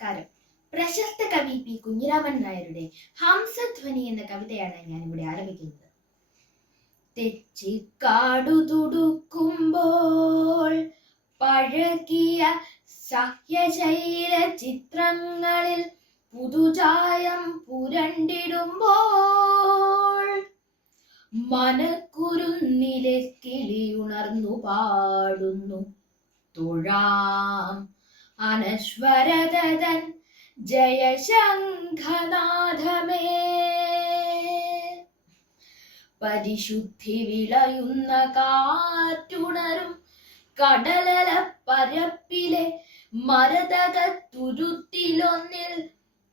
നമസ്കാരം. പ്രശസ്ത കവി പി കുഞ്ഞിരാമൻ നായരുടെ ഹംസധ്വനി എന്ന കവിതയാണ് ഞാൻ ഇവിടെ ആരംഭിക്കുന്നത്. തെച്ചിക്കാടു തുടുക്കുമ്പോൾ പഴകിയ സഹ്യശൈല ചിത്രങ്ങളിൽ പുതുചായം പുരണ്ടിടുമ്പോൾ മനക്കുരുന്നിലെ കിളിയുണർന്നു പാടുന്നു തുഴാം അനശ്വരതൻ ജയശംഖനാഥമേ. പരിശുദ്ധി വിളയുന്ന കാറ്റുണരും കടലല പരപ്പിലെ മരതകത്തുരുത്തിലൊന്നിൽ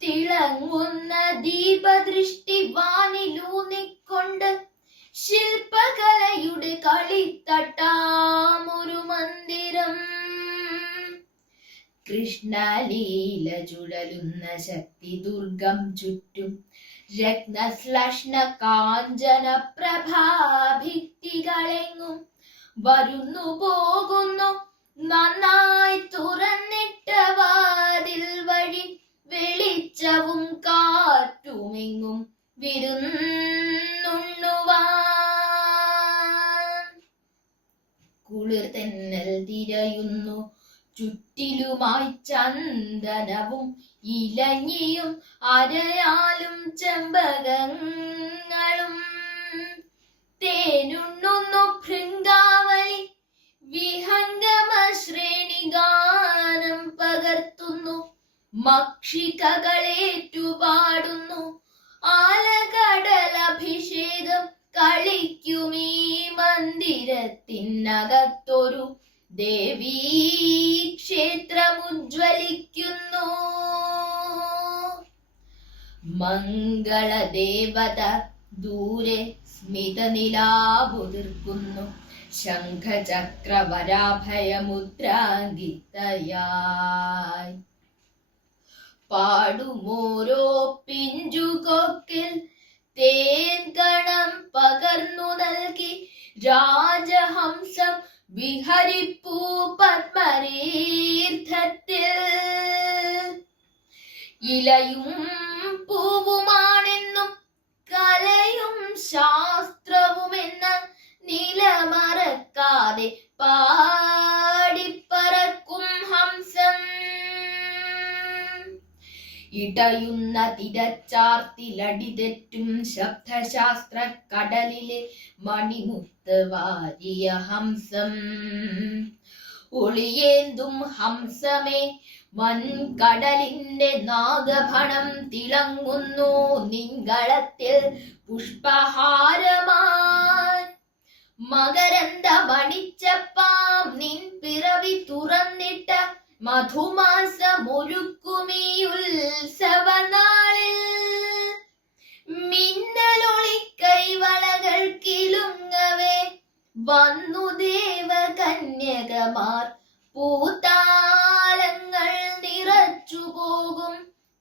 തിളങ്ങുന്ന ദീപദൃഷ്ടി വാനിലൂന്നിക്കൊണ്ട് ശില്പകലയുടെ കളിത്തട്ടാമൊരു മന്ദിരം. കൃഷ്ണലീല ചുഴലുന്ന ശക്തി ദുർഗം ചുറ്റും രത്നശ്ലഷ്ണ കാഞ്ചന പ്രഭാഭിത്തികളെങ്ങും വരുന്നു പോകുന്നു നന്നായി തുറന്നിട്ട വാതിൽ വഴി വെളിച്ചവും കാറ്റുമെങ്ങും വിരുന്നുണ്ണുവാൻ. കുളിർ തെന്നൽ തിരയുന്നു ചുറ്റിലുമായി ചന്ദനവും ഇലഞ്ഞിയും അരയാലും ചെമ്പകങ്ങളും. തേനുണ്ണുന്നു ഭൃംഗാവലി വിഹംഗമ ശ്രേണിഗാനം പകർത്തുന്നു മക്ഷികകളേറ്റുപാടുന്നു ആലകടലഭിഷേകം കളിക്കുമീ മന്ദിരത്തിനകത്തൊരു ദേവീ ക്ഷേത്രമുജ്വലിക്കുന്നു. മംഗളദേവത ദൂരെ സ്മിതനിലാവുതിർക്കുന്നു ശംഖചക്രവരാഭയമുദ്രാങ്കിതയായി. പാടുമോരോ പിഞ്ചുകൊക്കിൽ തേൻകണം പകർന്നു നൽകി രാജഹംസം വിഹരിപ്പൂ പത്മരീർത്ഥത്തിൽ. ഇലയും പൂവുമാണെന്നും കലയും ശാസ്ത്രവുമെന്ന നിലമറക്കാതെ പാടിപ്പറക്കും ഹംസം. ഇടയുന്ന തിരച്ചാർത്തിലടിതെറ്റും ശബ്ദശാസ്ത്ര കടലിലെ മണിമുത്ത് വാരിയ ഹംസം. ഒളിയേന്തും ഹംസമേ വൻകടലിന്റെ നാഗഭണം തിളങ്ങുന്നു നിൻകളത്തിൽ പുഷ്പഹാരമായി. മകരന്ദ മണിച്ചപ്പാം നിൻ പിറവി തുറന്നിട്ട മധുമാസമൊരുക്കുമീ ഉത്സവനാളിൽ. മിന്നലൊളി കൈവളകൾ കിലുങ്ങവേ വന്നു ദേവകന്യകമാർ പൂത്താലങ്ങൾ നിറച്ചു പോകും.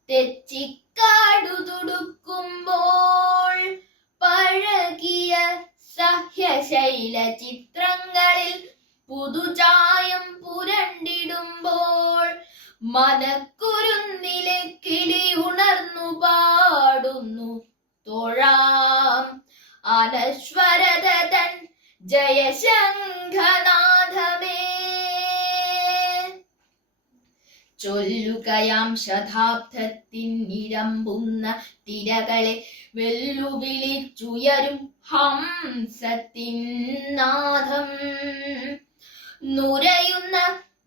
തെച്ചിക്കാടു തുടുക്കുമ്പോൾ പഴകിയ സഹ്യശൈല ചിത്രങ്ങളിൽ പുതുചായം പുരണ്ടിടുമ്പോൾ മനക്കുരുന്നിലെ കിളി ഉണർന്നു പാടുന്നു തൊഴാം അനശ്വരതൻ ജയശംഖനാഥമേ. ചൊല്ലുകയാം ശതാബ്ദത്തിനിരമ്പുന്ന തിരകളെ വെല്ലുവിളിച്ചുയരും ഹംസത്തിൻ നാദം. നുരയുന്ന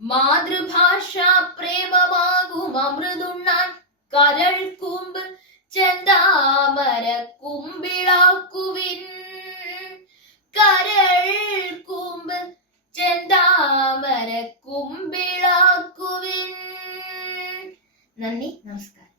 മാതൃഭാഷാ പ്രേമമാകും അമൃതുണ്ണാൻ കരൾ കൂമ്പ് ചെന്താമര കുമ്പിളാക്കുവിൻ. കരൾ കൂമ്പ് ചെന്താമര കുമ്പിളാക്കുവിൻ. നന്ദി, നമസ്കാരം.